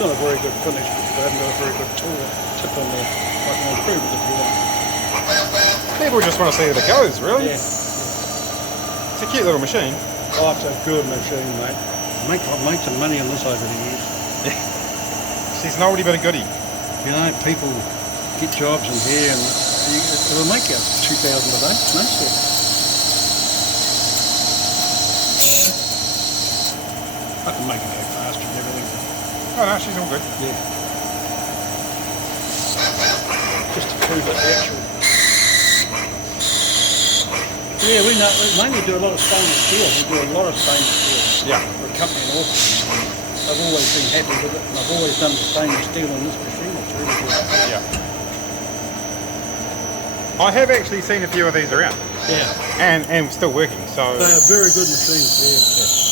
not a very good finish because they haven't got a very good tip on there. I can improve it if you want. People just want to see how it goes, really. Yeah. It's a cute little machine. Oh, it's a good machine, mate. I've made some money on this over the years. She's an oldie but a goodie. You know, people get jobs in here and it'll make you 2,000 a day, no sweat. I can make it go faster and everything. Oh no, she's all good. Yeah. Just to prove that the actual... Yeah, we mainly do a lot of stainless steel. We do a lot of stainless steel. Yeah. For a company in Auckland. I've always been happy with it, and I've always done the stainless steel on this machine. It's really good. Yeah. I have actually seen a few of these around. Yeah. And still working, so... They are very good machines, yeah.